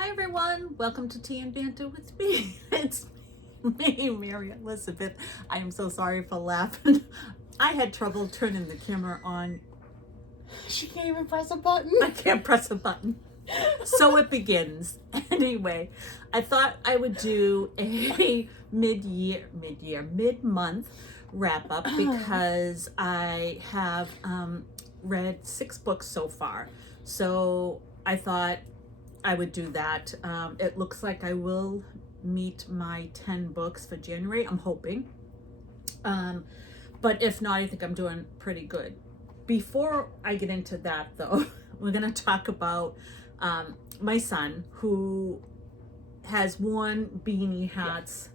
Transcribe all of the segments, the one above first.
Hi everyone, welcome to Tea and Banter with me. It's me, Mary Elizabeth. I am so sorry for laughing. I had trouble turning the camera on. She can't even press a button. I can't press a button. So it begins. Anyway, I thought I would do a mid-month wrap up because I have read 6 books so far. So I thought I would do that. It looks like I will meet my 10 books for January. I'm hoping. But if not, I think I'm doing pretty good. Before I get into that, though, we're going to talk about my son, who has worn beanie hats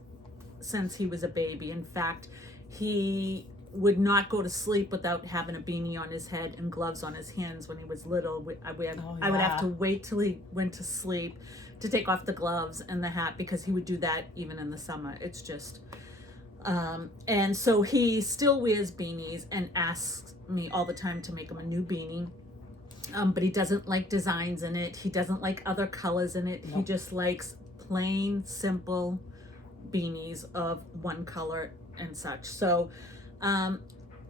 since he was a baby. In fact, he would not go to sleep without having a beanie on his head and gloves on his hands when he was little. I would have to wait till he went to sleep to take off the gloves and the hat, because he would do that even in the summer. It's just and so he still wears beanies and asks me all the time to make him a new beanie, but he doesn't like designs in it. He doesn't like other colors in it. Nope. He just likes plain, simple beanies of one color and such. So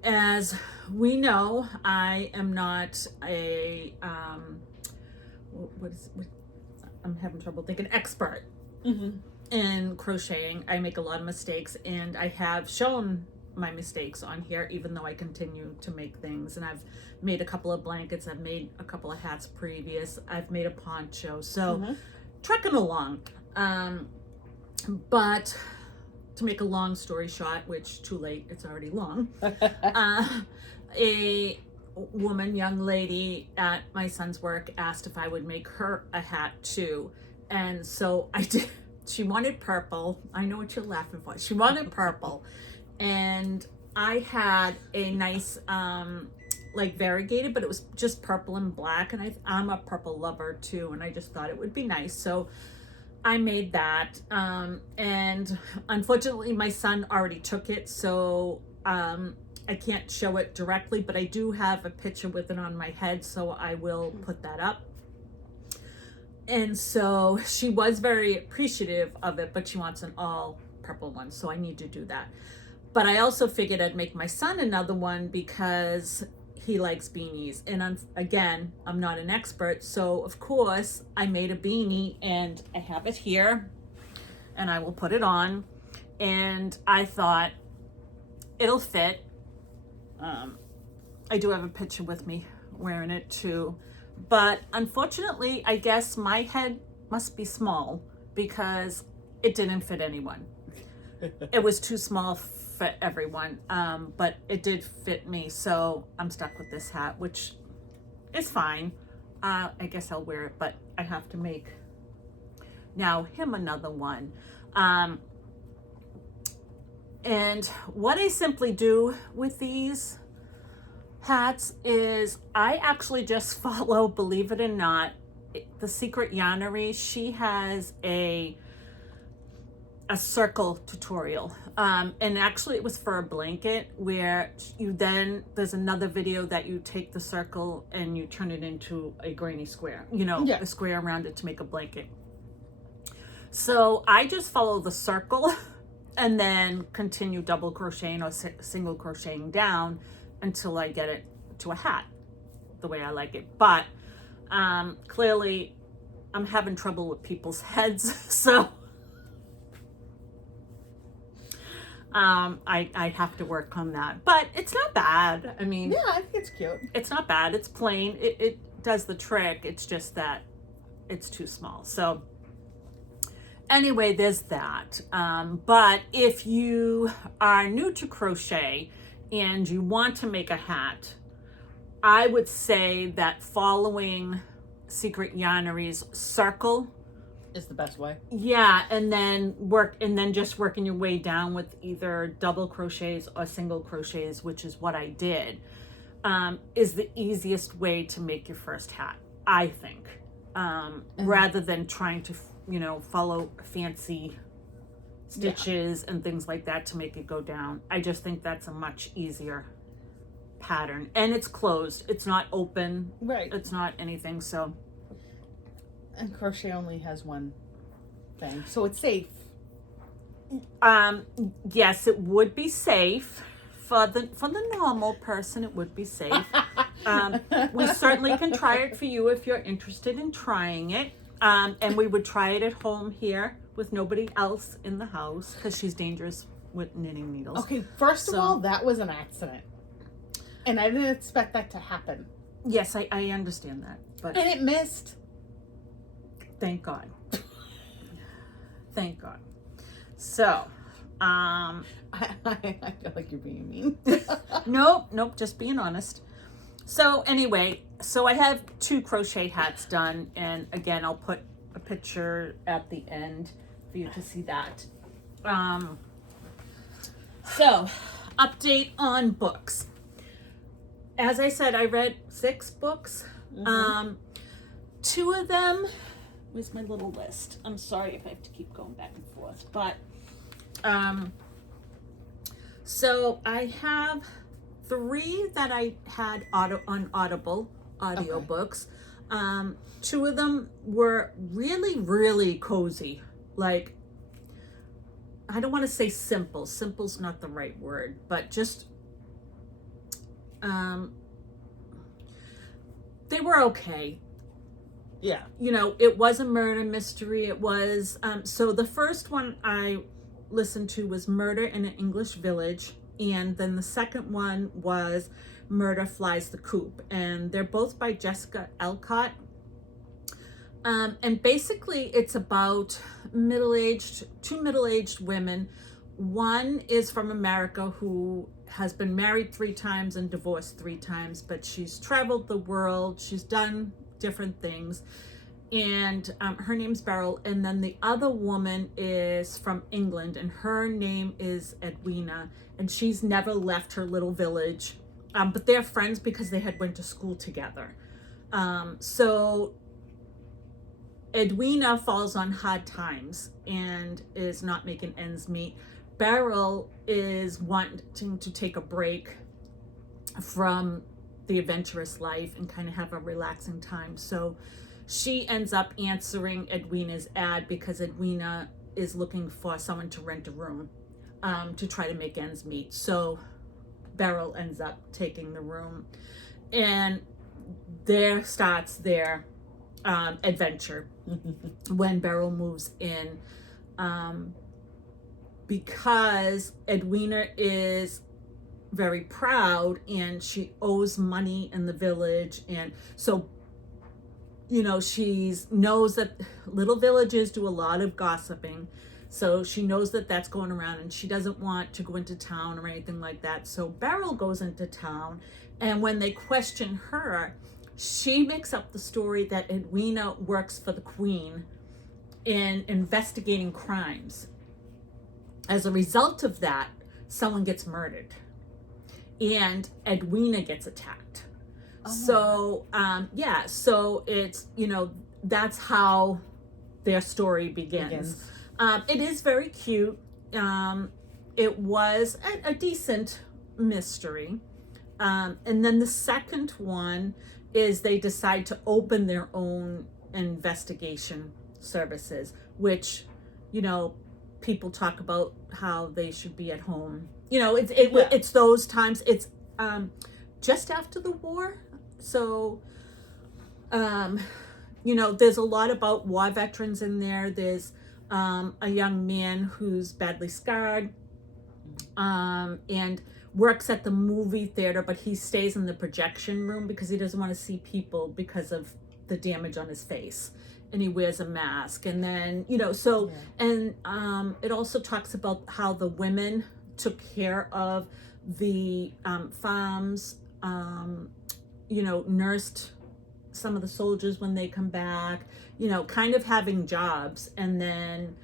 as we know, I am not a I'm having trouble thinking, expert in crocheting. I make a lot of mistakes, and I have shown my mistakes on here, even though I continue to make things. And I've made a couple of blankets, I've made a couple of hats previous, I've made a poncho, so trucking along. But to make a long story short, which too late, it's already long, a young lady at my son's work asked if I would make her a hat too. And so I did. She wanted purple. I know what you're laughing for. She wanted purple. And I had a nice, like variegated, but it was just purple and black. And I'm a purple lover too. And I just thought it would be nice. So I made that, and unfortunately my son already took it, so I can't show it directly, but I do have a picture with it on my head, so I will put that up. And so she was very appreciative of it, but she wants an all purple one, so I need to do that. But I also figured I'd make my son another one because he likes beanies, and again, I'm not an expert, so of course I made a beanie, and I have it here, and I will put it on, and I thought it'll fit. I do have a picture with me wearing it too, but unfortunately, I guess my head must be small because it didn't fit anyone. It was too small for everyone, but it did fit me, so I'm stuck with this hat, which is fine. I guess I'll wear it, but I have to make now him another one. And what I simply do with these hats is I actually just follow, believe it or not, the Secret Yarnery. She has a circle tutorial, and actually it was for a blanket, where there's another video that you take the circle and you turn it into a granny square, a square around it to make a blanket. So I just follow the circle and then continue double crocheting or single crocheting down until I get it to a hat the way I like it. But clearly I'm having trouble with people's heads, so I have to work on that, but it's not bad. I mean, yeah, I think it's cute. It's not bad. It's plain. It does the trick. It's just that it's too small. So anyway, there's that. But if you are new to crochet and you want to make a hat, I would say that following Secret Yarnery's circle is the best way. Yeah, and then just working your way down with either double crochets or single crochets, which is what I did, is the easiest way to make your first hat, I think, rather than trying to, follow fancy stitches and things like that to make it go down. I just think that's a much easier pattern, and it's closed. It's not open. Right. It's not anything, so And crochet only has one thing, so it's safe. Yes, it would be safe for the normal person. It would be safe. We certainly can try it for you if you're interested in trying it. And we would try it at home here with nobody else in the house because she's dangerous with knitting needles. Okay, first of all, that was an accident. And I didn't expect that to happen. Yes, I understand that. But And it missed. thank God. Thank God. So, I feel like you're being mean. Nope, just being honest. So anyway, so I have 2 crochet hats done, and again, I'll put a picture at the end for you to see that. So, update on books. As I said, I read 6 books. 2 of them, where's my little list? I'm sorry if I have to keep going back and forth, but so I have 3 that I had on Audible audiobooks. 2 of them were really, really cozy. Like, I don't want to say simple. Simple's not the right word, but just they were okay. Yeah. You know, it was a murder mystery. It was so the first one I listened to was Murder in an English Village, and then the second one was Murder Flies the Coop, and they're both by Jessica Elcott. And basically it's about two middle-aged women. One is from America who has been married 3 times and divorced 3 times, but she's traveled the world, she's done different things, and her name's Beryl. And then the other woman is from England, and her name is Edwina, and she's never left her little village, but they're friends because they had went to school together. So Edwina falls on hard times and is not making ends meet. Beryl is wanting to take a break from the adventurous life and kind of have a relaxing time. So she ends up answering Edwina's ad because Edwina is looking for someone to rent a room to try to make ends meet. So Beryl ends up taking the room, and there starts their adventure when Beryl moves in, because Edwina is very proud and she owes money in the village, and so you know knows that little villages do a lot of gossiping, so she knows that that's going around, and she doesn't want to go into town or anything like that. So Beryl goes into town, and when they question her, she makes up the story that Edwina works for the Queen in investigating crimes. As a result of that, someone gets murdered and Edwina gets attacked. So so it's, you know, that's how their story begins. It is very cute. It was a decent mystery. And then the second one is they decide to open their own investigation services, which, you know, people talk about how they should be at home. You know, it's those times. It's just after the war. So, you know, there's a lot about war veterans in there. There's a young man who's badly scarred and works at the movie theater, but he stays in the projection room because he doesn't want to see people because of the damage on his face, and he wears a mask. And then, you know, so and it also talks about how the women took care of the farms, you know, nursed some of the soldiers when they come back, you know, kind of having jobs. And then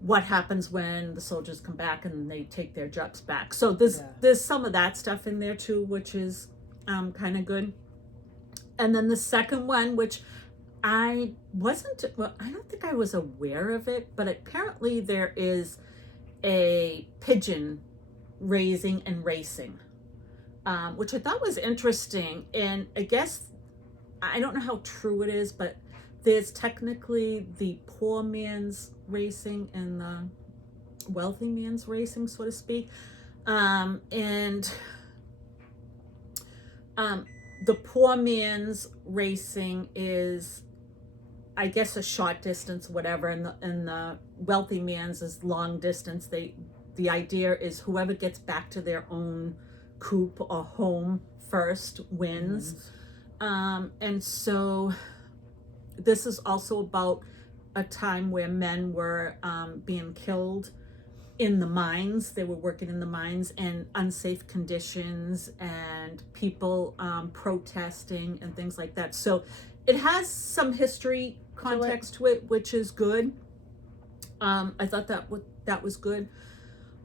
what happens when the soldiers come back and they take their jobs back. So there's some of that stuff in there too, which is kind of good. And then the second one, which I don't think I was aware of it, but apparently there is a pigeon raising and racing, which I thought was interesting. And I guess, I don't know how true it is, but there's technically the poor man's racing and the wealthy man's racing, so to speak. And the poor man's racing is, I guess, a short distance, whatever, and the wealthy man's is long distance. The idea is whoever gets back to their own coop or home first wins. And so this is also about a time where men were being killed in the mines. They were working in the mines in unsafe conditions, and people protesting and things like that. So it has some history context to it, which is good. I thought that was good.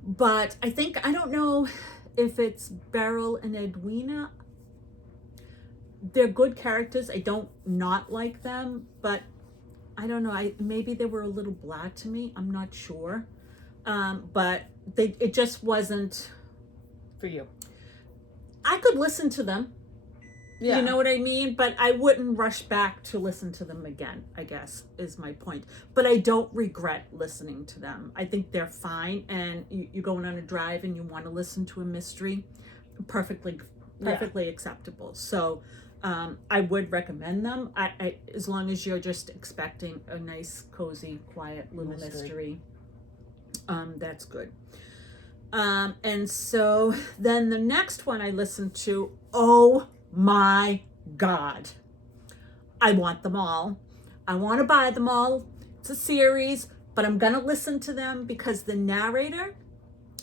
But I don't know if it's Beryl and Edwina. They're good characters. I don't not like them, but I don't know. Maybe they were a little blah to me. I'm not sure. But it just wasn't for you. I could listen to them. Yeah. You know what I mean? But I wouldn't rush back to listen to them again, I guess, is my point. But I don't regret listening to them. I think they're fine. And you're going on a drive and you want to listen to a mystery, perfectly acceptable. So I would recommend them. I as long as you're just expecting a nice, cozy, quiet little mystery. That's good. And so then the next one I listened to, oh my God, I want them all. I want to buy them all. It's a series, but I'm going to listen to them because the narrator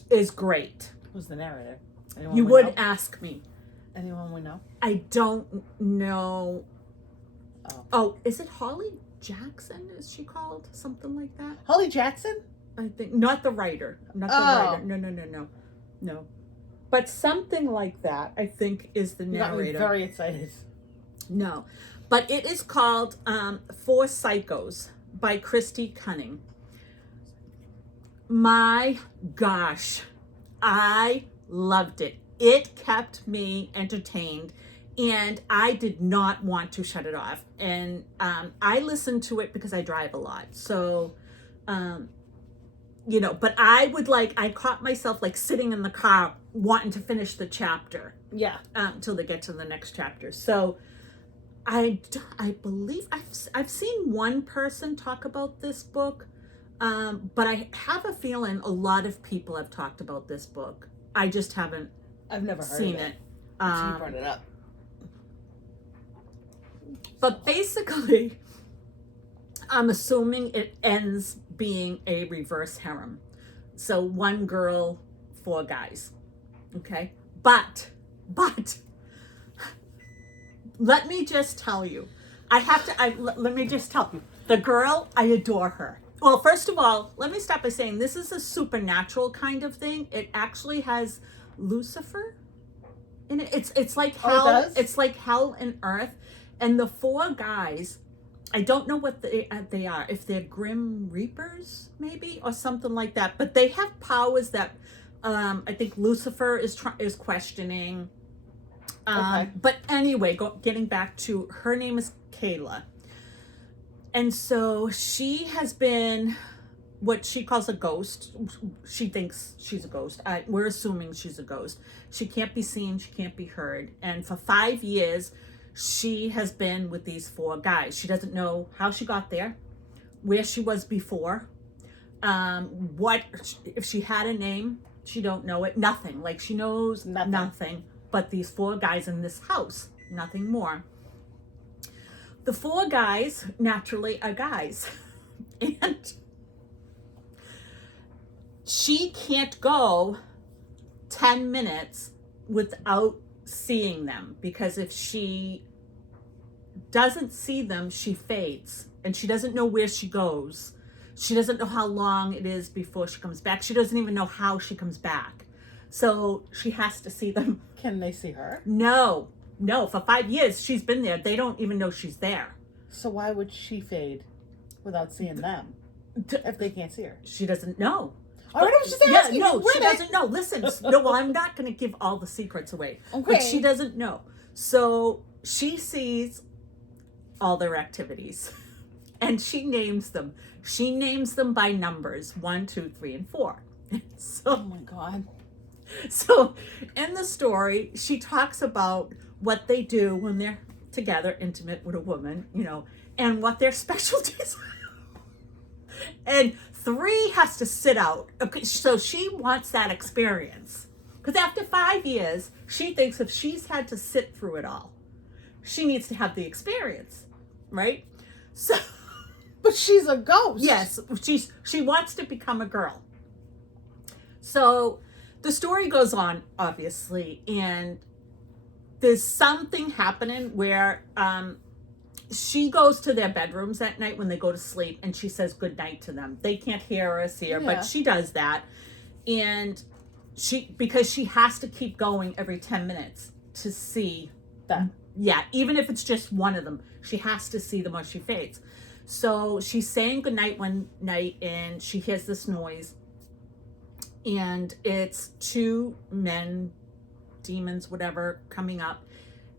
is great. Who's the narrator? You would ask me. Anyone we know? I don't know. Oh, is it Holly Jackson? Is she called? Something like that? Holly Jackson? I think, not the writer. Not the writer. No. But something like that, I think, is the narrator. You got me very excited. No. But it is called Four Psychos by Christy Cunning. My gosh, I loved it. It kept me entertained, and I did not want to shut it off. And I listened to it because I drive a lot. So, but I caught myself sitting in the car wanting to finish the chapter. Yeah. Till they get to the next chapter. So I believe I've seen one person talk about this book, but I have a feeling a lot of people have talked about this book. I just haven't. I've never seen heard it. She brought it up. But basically, I'm assuming it ends being a reverse harem. So one girl, 4 guys. Okay? But let me just tell you. Let me just tell you. The girl, I adore her. Well, first of all, let me start by saying this is a supernatural kind of thing. It actually has Lucifer in it. It's like hell. Oh, it does? It's like hell and earth. And the 4 guys, I don't know what they are. If they're Grim Reapers, maybe, or something like that. But they have powers that I think Lucifer is questioning. Okay. But anyway, getting back to her name is Kayla. And so she has been what she calls a ghost. She thinks she's a ghost. We're assuming she's a ghost. She can't be seen. She can't be heard. And for 5 years, she has been with these 4 guys. She doesn't know how she got there, where she was before, what if she had a name. She don't know it. Nothing. She knows nothing but these 4 guys in this house. Nothing more. The 4 guys, naturally, are guys. And she can't go 10 minutes without seeing them, because if she doesn't see them, she fades. And she doesn't know where she goes. She doesn't know how long it is before she comes back. She doesn't even know how she comes back. So she has to see them. Can they see her? No. For 5 years, she's been there. They don't even know she's there. So why would she fade without seeing them if they can't see her? She doesn't know. I was just asking. No, she doesn't know. Listen, no, well, I'm not going to give all the secrets away. Okay. But she doesn't know. So she sees all their activities. and she names them. She names them by numbers 1, 2, 3, and 4. Oh So, my God. so in the story, she talks about what they do when they're together, intimate with a woman, you know, and what their specialties are. And 3 has to sit out. Okay, so she wants that experience. Because after 5 years, she thinks if she's had to sit through it all, she needs to have the experience, right? So, But she's a ghost. yes, she wants to become a girl. So the story goes on, obviously, and there's something happening where she goes to their bedrooms at night when they go to sleep, and she says good night to them. They can't hear or see her, Yeah. but she does that. And because she has to keep going every 10 minutes to see That. yeah, even if it's just one of them, she has to see them or she fades. So she's saying goodnight one night and she hears this noise. And it's 2 men, demons, whatever, coming up.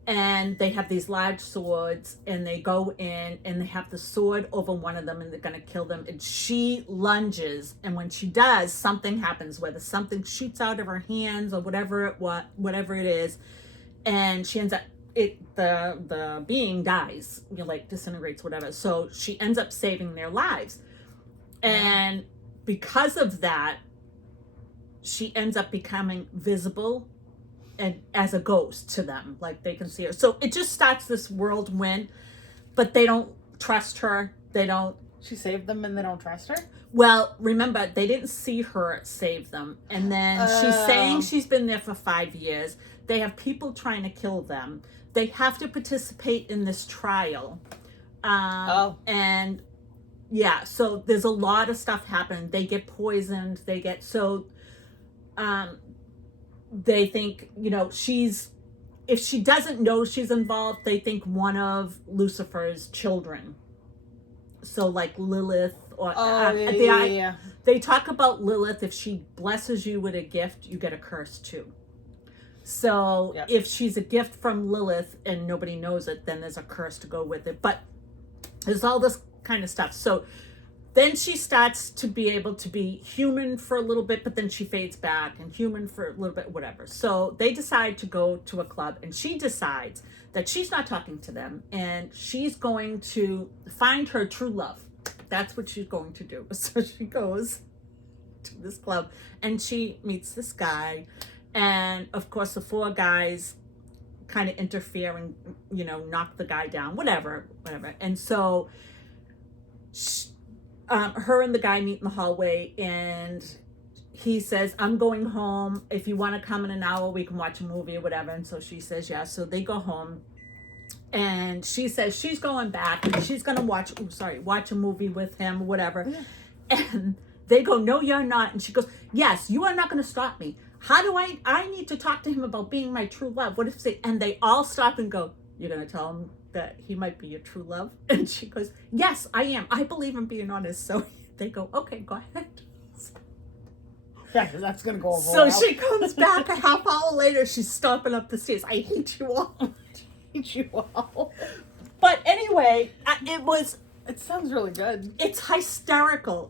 And they have these large swords and they go in and they have the sword over one of them and they're going to kill them. And she lunges. And when she does, something happens, whether something shoots out of her hands or whatever it is. And she ends up, the being dies, you know, like disintegrates, whatever. So she ends up saving their lives. And because of that, she ends up becoming visible and as a ghost to them, like they can see her. So it just starts this whirlwind, but they don't trust her. They don't. She saved them and they don't trust her? Well, remember, they didn't see her save them. And then she's saying she's been there for 5 years. They have people trying to kill them. They have to participate in this trial. And yeah, so there's a lot of stuff happening. They get poisoned. They think, you know, if she doesn't know she's involved, they think one of Lucifer's children. So like Lilith or yeah. they talk about Lilith. If she blesses you with a gift, you get a curse too. So if she's a gift from Lilith and nobody knows it, then there's a curse to go with it. But there's all this kind of stuff. So then she starts to be able to be human for a little bit, but then she fades back and human for a little bit, whatever. So they decide to go to a club and she decides that she's not talking to them and she's going to find her true love. That's what she's going to do. So she goes to this club and she meets this guy. And of course, the 4 guys kind of interfere and, you know, knock the guy down, whatever. And so her and the guy meet in the hallway and he says, I'm going home. If you want to come in an hour, we can watch a movie or whatever. And so she says, yeah. So they go home and she says she's going back and she's going to watch a movie with him, whatever. Yeah. And they go, no, you're not. And she goes, yes, you are not going to stop me. How do I need to talk to him about being my true love. What if and they all stop and go, you're going to tell him that he might be your true love? And she goes, yes, I am. I believe in being honest. So they go, okay, go ahead. Yeah, because that's going to go over So well. she comes back a half hour later. She's stomping up the stairs. I hate you all. I hate you all. But anyway, It sounds really good. It's hysterical.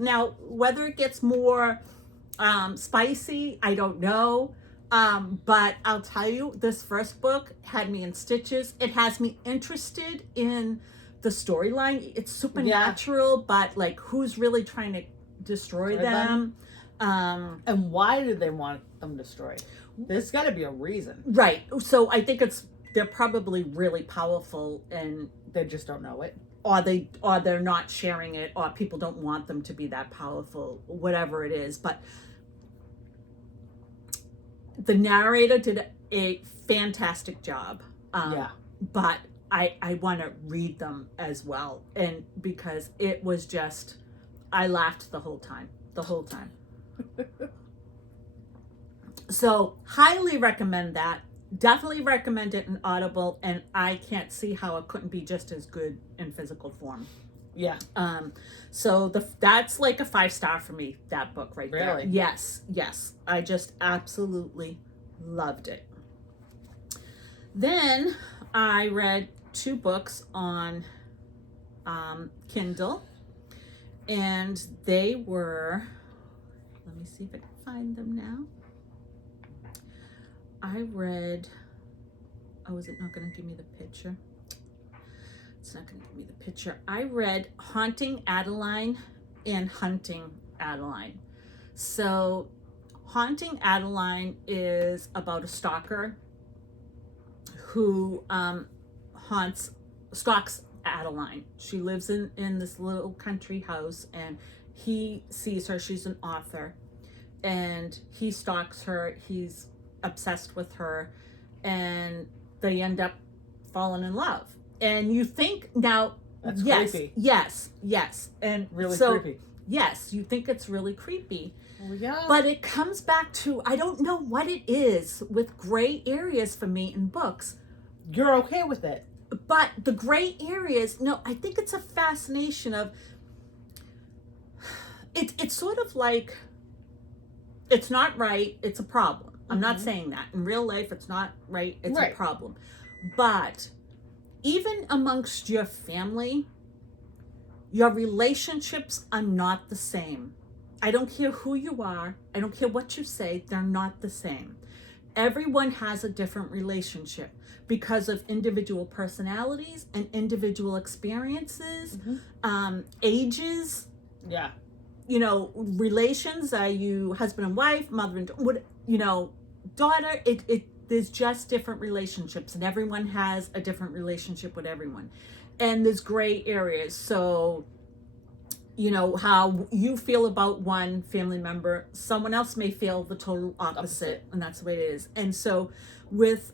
Now, whether it gets more spicy, I don't know. But I'll tell you, this first book had me in stitches. It has me interested in the storyline. It's supernatural, but like who's really trying to destroy them? And why do they want them destroyed? There's got to be a reason. Right. So I think they're probably really powerful and They just don't know it. or they're not sharing it, or people don't want them to be that powerful, whatever it is. But the narrator did a fantastic job. But I want to read them as well. And because it was just, I laughed the whole time. So highly recommend that. Definitely recommend it in Audible. And I can't see how it couldn't be just as good in physical form. Yeah. So that's like a 5-star for me, that book right there. Really? Yes. I just absolutely loved it. Then I read 2 books on Kindle, and they were, let me see if I can find them now. I read, oh, is it not going to give me the picture? It's not going to give me the picture. I read Haunting Adeline and Hunting Adeline. So Haunting Adeline is about a stalker who stalks Adeline. She lives in this little country house, and he sees her. She's an author, and he stalks her. He's obsessed with her, and they end up falling in love. And you think now, That's creepy. Yes, and Really so, creepy. Yes, you think it's really creepy. Well, yeah. But it comes back to, I don't know what it is with gray areas for me in books. You're okay with it. But the gray areas, no, I think it's a fascination of, it's sort of like, it's not right, it's a problem. I'm not saying that. In real life, it's not right, it's a problem. But even amongst your family, your relationships are not the same. I don't care who you are. I don't care what you say. They're not the same. Everyone has a different relationship because of individual personalities and individual experiences, ages. Yeah. You know, relations. Are you husband and wife, mother and daughter? There's just different relationships, and everyone has a different relationship with everyone. And there's gray areas. So, you know, how you feel about one family member, someone else may feel the total opposite. And that's the way it is. And so with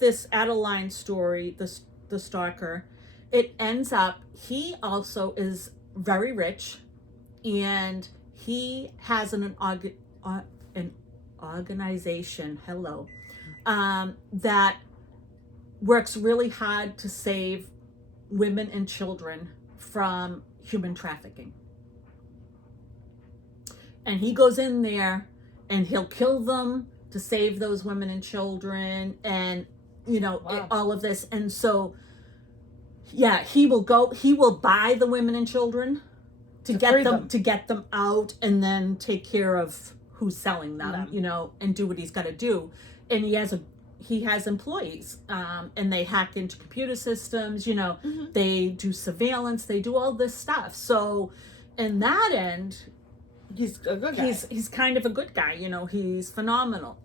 this Adeline story, the stalker, it ends up, he also is very rich, and he has an organization, that works really hard to save women and children from human trafficking. And he goes in there and he'll kill them to save those women and children, and all of this. And so he will buy the women and children to get them out, and then take care of who's selling them, and do what he's got to do. And he has employees, and they hack into computer systems, they do surveillance, they do all this stuff. So in that end, he's a good guy. He's kind of a good guy, he's phenomenal.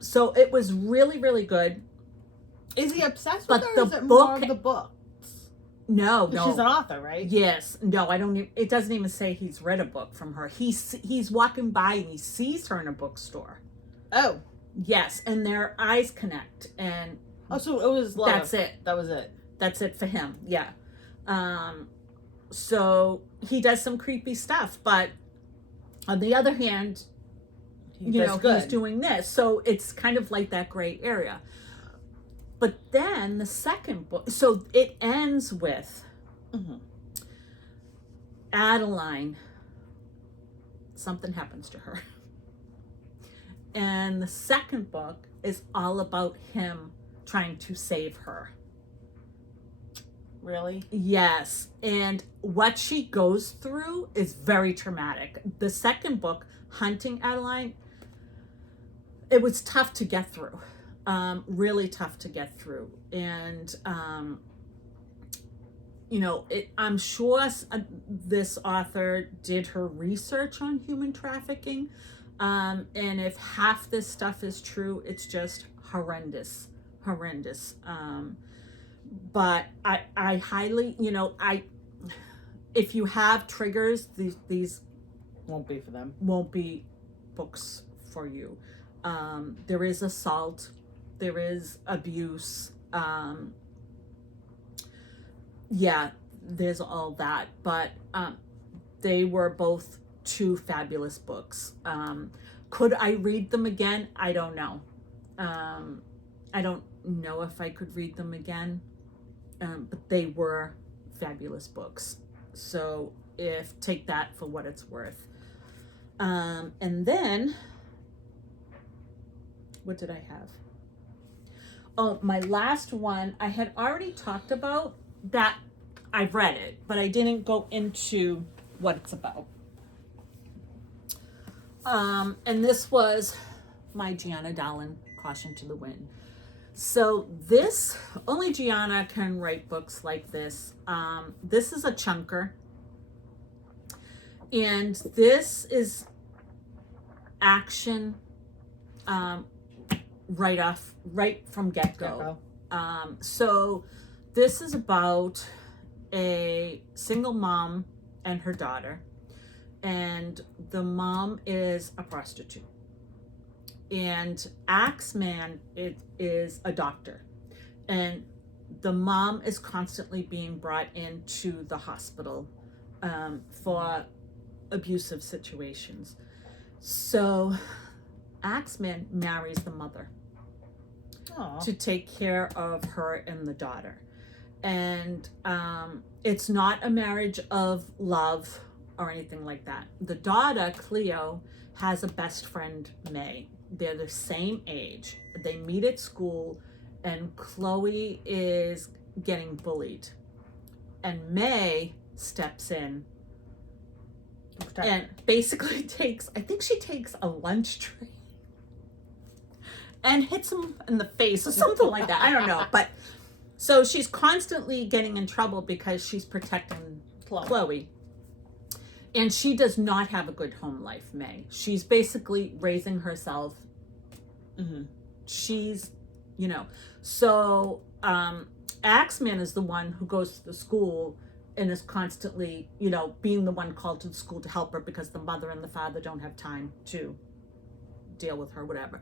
So it was really, really good. Is he obsessed with her, or is it book, more of the books? No. She's an author, right? Yes. No, I don't. It doesn't even say he's read a book from her. He's walking by and he sees her in a bookstore. Oh. Yes, and their eyes connect, and so it was love. That's it. That was it. That's it for him. Yeah. So he does some creepy stuff, but on the other hand, he's doing this. So it's kind of like that gray area. But then the second book, so it ends with Adeline. Something happens to her. And the second book is all about him trying to save her. Really? Yes. And what she goes through is very traumatic. The second book, Hunting Adeline, it was tough to get through. Really tough to get through. And, I'm sure this author did her research on human trafficking. And if half this stuff is true, it's just horrendous. But I highly, if you have triggers, these won't be for them. Won't be books for you. There is assault. There is abuse. There's all that. But they were both two fabulous books. Could I read them again? I don't know. I don't know if I could read them again. But they were fabulous books. So take that for what it's worth. And then, what did I have? Oh, my last one I had already talked about that. I've read it, but I didn't go into what it's about. And this was my Gianna Dallin, Caution to the Wind. So this, only Gianna can write books like this. This is a chunker. And this is action right from get-go. So this is about a single mom and her daughter. And the mom is a prostitute. And Axeman is a doctor. And the mom is constantly being brought into the hospital for abusive situations. So Axeman marries the mother to take care of her and the daughter. And it's not a marriage of love or anything like that. The daughter, Cleo, has a best friend, May. They're the same age. They meet at school, and Chloe is getting bullied. And May steps in and basically takes a lunch tray and hits him in the face or something like that. I don't know. But so she's constantly getting in trouble because she's protecting Chloe. And she does not have a good home life, May. She's basically raising herself. Mm-hmm. She's, so Axeman is the one who goes to the school and is constantly, being the one called to the school to help her because the mother and the father don't have time to deal with her, whatever.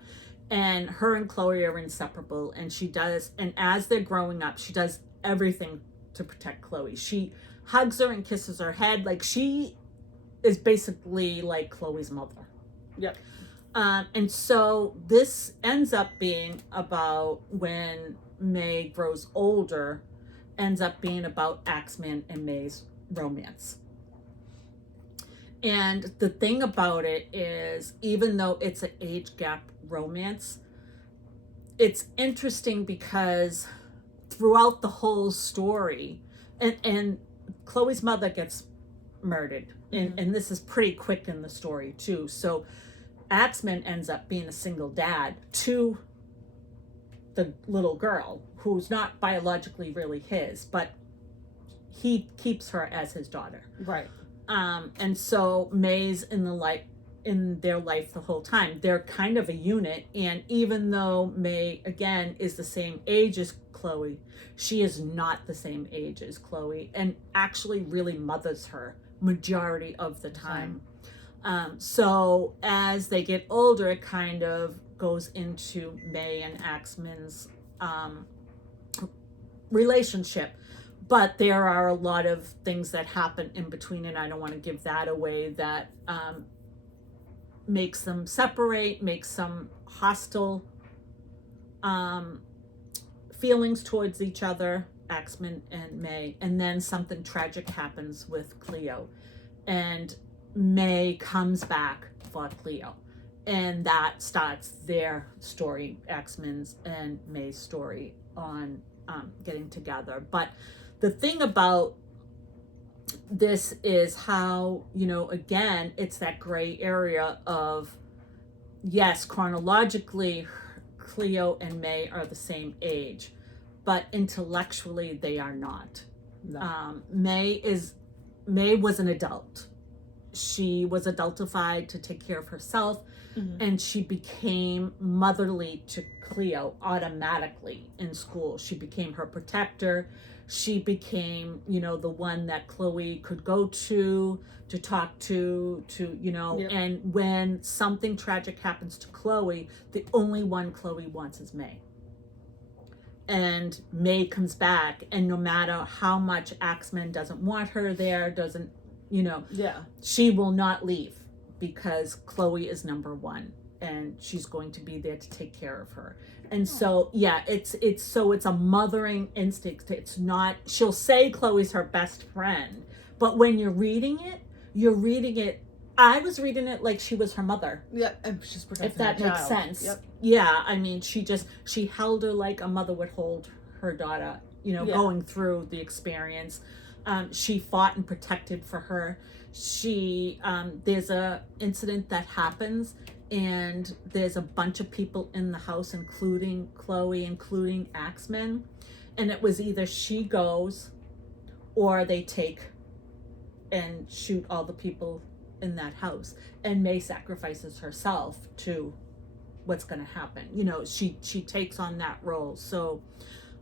And her and Chloe are inseparable, and as they're growing up, she does everything to protect Chloe. She hugs her and kisses her head. Like, she is basically like Chloe's mother. Yep. And so this ends up being about when May grows older, ends up being about Axeman and May's romance. And the thing about it is, even though it's an age gap romance, it's interesting because throughout the whole story, and Chloe's mother gets murdered, and this is pretty quick in the story too. So Axeman ends up being a single dad to the little girl, who's not biologically really his, but he keeps her as his daughter. Right. And so May's in their life the whole time. They're kind of a unit, and even though May, again, is the same age as Chloe, she is not the same age as Chloe, and actually really mothers her majority of the time. So as they get older, it kind of goes into May and Axeman's relationship. But there are a lot of things that happen in between, and I don't want to give that away, that makes them separate, makes some hostile feelings towards each other, Axeman and May. And then something tragic happens with Cleo. And May comes back for Cleo. And that starts their story, Axeman's and May's story, on getting together. But the thing about this is how, again, it's that gray area of, yes, chronologically, Cleo and May are the same age, but intellectually they are not. No. May was an adult. She was adultified to take care of herself, and she became motherly to Cleo automatically in school. She became her protector. She became, the one that Chloe could go to talk to, yep. And when something tragic happens to Chloe, the only one Chloe wants is May. And May comes back, and no matter how much Axeman doesn't want her there, she will not leave, because Chloe is number one, and she's going to be there to take care of her. And so, it's a mothering instinct. It's not, she'll say Chloe's her best friend, but when you're reading it I was reading it like she was her mother. Yeah, and she's protecting If that her makes child. sense. Yep. Yeah, I mean, she held her like a mother would hold her daughter, Yeah. going through the experience. She fought and protected for her. There's a incident that happens, and there's a bunch of people in the house, including Chloe, including Axemen, and it was either she goes or they take and shoot all the people in that house, and May sacrifices herself to what's going to happen. She takes on that role. So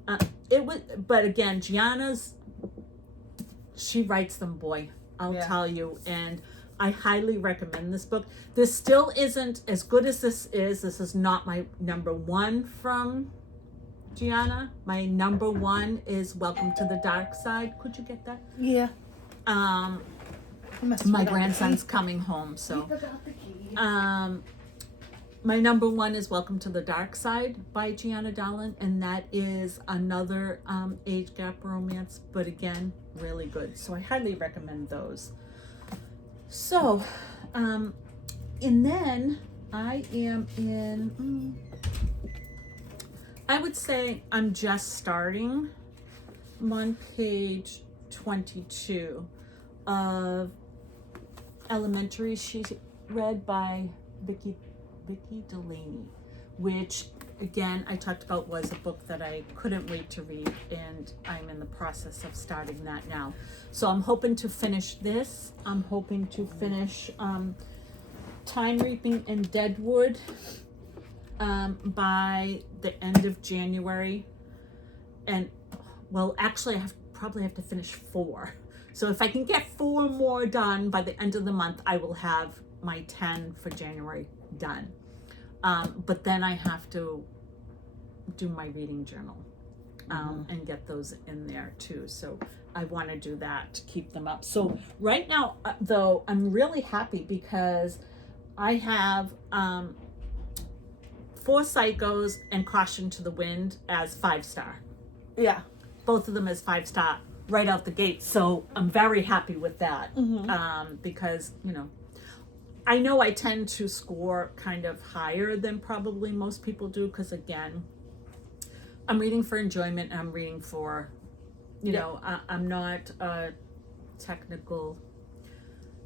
but again, she writes them, boy, I'll tell you. And I highly recommend this book. This still isn't as good as this is. This is not my number one from Gianna. My number one is Welcome to the Dark Side. Could you get that? Yeah. My grandson's coming home, so my number one is Welcome to the Dark Side by Gianna Dallin, and that is another age gap romance, but again, really good. So I highly recommend those. So, and then I am in, I would say I'm just starting. I'm on page 22 of Elementary, she read by Vicky Delaney, which again I talked about was a book that I couldn't wait to read, and I'm in the process of starting that now. So I'm hoping to finish this. I'm hoping to finish Time Reaping in Deadwood by the end of January. And well, actually I probably have to finish 4. So if I can get 4 more done by the end of the month, I will have my 10 for January done. But then I have to do my reading journal and get those in there too. So I want to do that to keep them up. So right now, though, I'm really happy because I have 4 Psychos and Caution to the Wind as 5-star. Yeah. Both of them as 5-star. Right out the gate, so I'm very happy with that. Because I know I tend to score kind of higher than probably most people do, because again, I'm reading for enjoyment, and I'm reading for I'm not a technical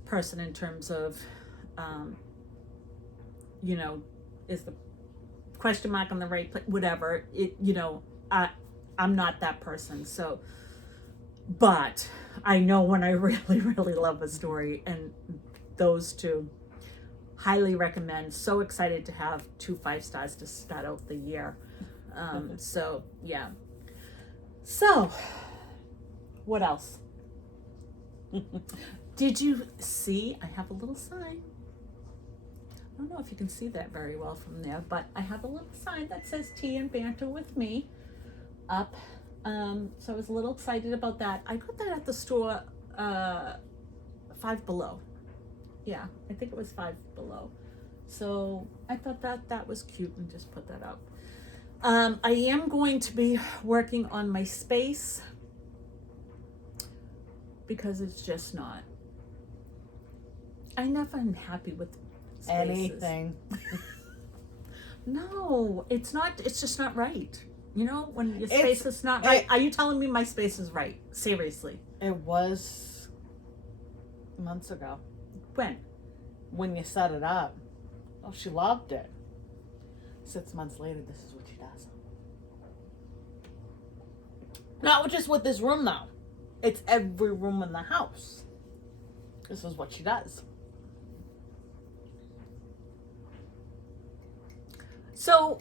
person in terms of is the question mark on the right place, whatever I'm not that person. So but I know when I really, really love a story, and those 2, highly recommend. So excited to have 2 5-stars to start out the year. So, yeah. So, what else? Did you see? I have a little sign. I don't know if you can see that very well from there, but I have a little sign that says Tea and Banter with Me up. So I was a little excited about that. I got that at the store, Five Below. Yeah, I think it was Five Below. So I thought that was cute and just put that up. I am going to be working on my space because it's just not. I never am happy with spaces. Anything. No, it's not. It's just not right. When your space is not right. Are you telling me my space is right? Seriously. It was months ago. When you set it up. Oh, she loved it. 6 months later, this is what she does. Not just with this room, though. It's every room in the house. This is what she does. So,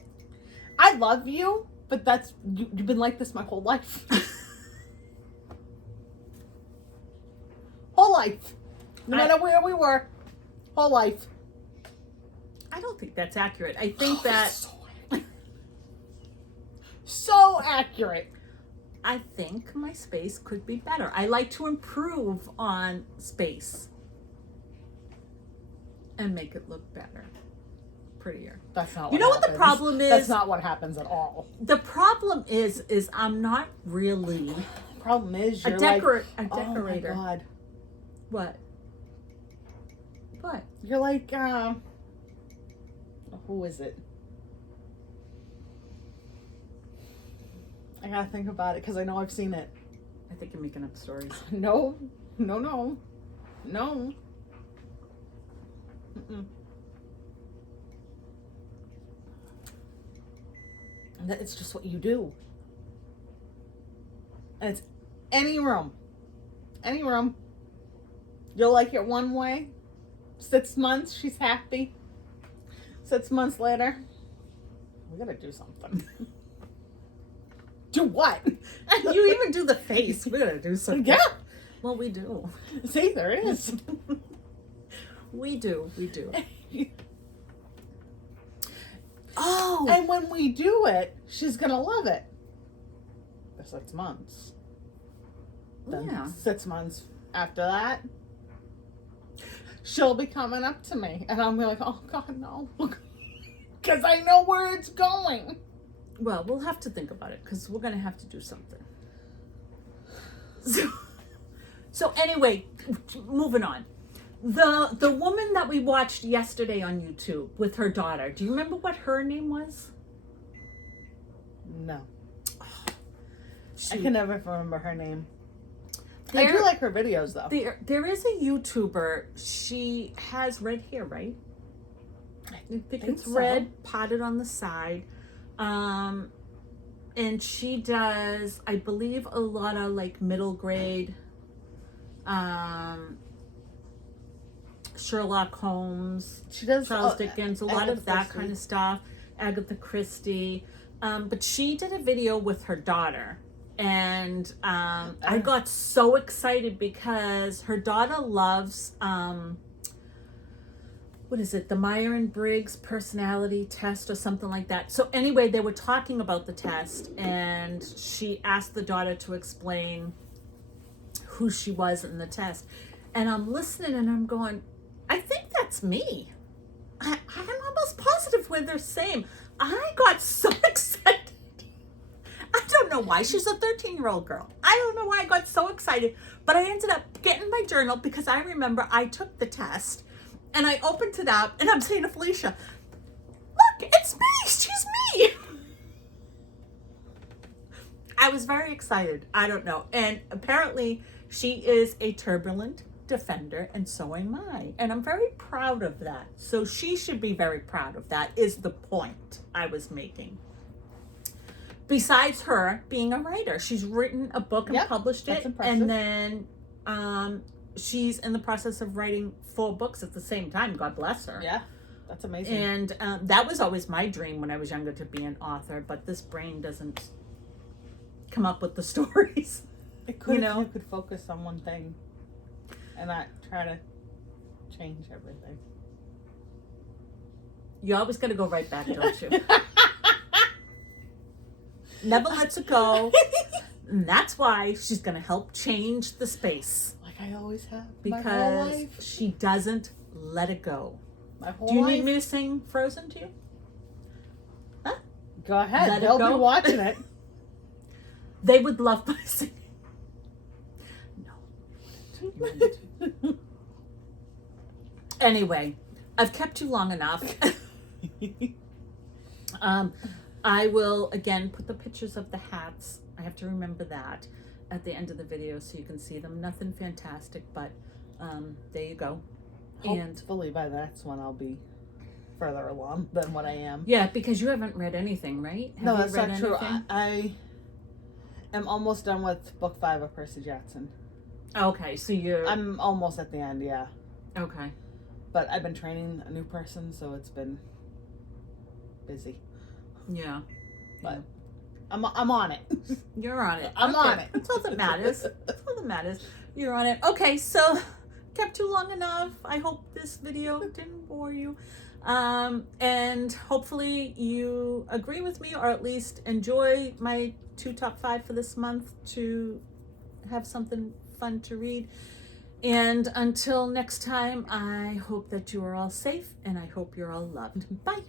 I love you, but you've been like this my whole life. Whole life. No matter where we were. Whole life. I don't think that's accurate. I think that... So accurate. I think my space could be better. I like to improve on space and make it look better. Prettier. That's not what happens. What the problem is? That's not what happens at all. The problem is I'm not really problem is you're a decorator. Oh my God. What? what? You're like, who is it? I gotta think about it because I know I've seen it. I think you're making up stories. No. Mm-mm. It's just what you do. And it's any room. You'll like it one way. 6 months, she's happy. 6 months later, we gotta do something. Do what? You even do the face. We're gonna do something. Yeah. Well, we do. See, there is. We do. Oh. And when we do it, she's gonna love it. For 6 months. Then Yeah. 6 months after that, she'll be coming up to me, and I'll be like, "Oh God, no," because I know where it's going. Well, we'll have to think about it because we're gonna have to do something. So anyway, moving on. The woman that we watched yesterday on YouTube with her daughter. Do you remember what her name was? No, I Shoot. can never remember her name. I There- do like her videos though. There is a YouTuber. She has red hair, right? I think it's so. red, potted on the side. And she does, I believe, a lot of like middle grade, Sherlock Holmes, She does Charles Dickens, a lot Agatha of that Christie. kind of stuff, Agatha Christie. But she did a video with her daughter. And I got so excited because her daughter loves, what is it, the Myers-Briggs personality test or something like that. So anyway, they were talking about the test, and she asked the daughter to explain who she was in the test. And I'm listening and I'm going, I think that's me. I'm almost positive we're the same. I got so excited. I don't know why. She's a 13-year-old girl. I don't know why I got so excited. But I ended up getting my journal because I remember I took the test and I opened it up and I'm saying to Felicia, look, it's me. She's me. I was very excited. I don't know. And apparently she is a turbulent defender, and so am I. And I'm very proud of that. So she should be very proud of that, is the point I was making. Besides her being a writer, she's written a book and Yep, published that's it. impressive. And then she's in the process of writing 4 books at the same time. God bless her. Yeah, that's amazing. And that was always my dream when I was younger, to be an author, but this brain doesn't come up with the stories. It could, you know? if you could focus on one thing and not try to change everything. You always got to go right back, don't you? Never lets it go. And that's why she's going to help change the space. Like I always have. My whole Because life. she doesn't let it go. My whole Do you life. need me to sing Frozen to you? Go ahead. Let it They'll go? be watching it. They would love my singing. No. You wouldn't. Anyway, I've kept you long enough. I will again put the pictures of the hats. I have to remember that at the end of the video so you can see them. Nothing fantastic, but there you go. And Hopefully by the next one I'll be further along than what I am. yeah, because you haven't read anything, right? Have No, you that's read not true. anything? I am almost done with book 5 of Percy Jackson. Okay, so you're I'm almost at the end, yeah. okay. But I've been training a new person, so it's been busy. Yeah, But I'm on it. you're on it. I'm on it. That's all that matters. That's all that matters. You're on it. Okay, so kept you long enough. I hope this video didn't bore you. And hopefully you agree with me, or at least enjoy my 2 top 5 for this month to have something fun to read. And until next time, I hope that you are all safe and I hope you're all loved. Bye.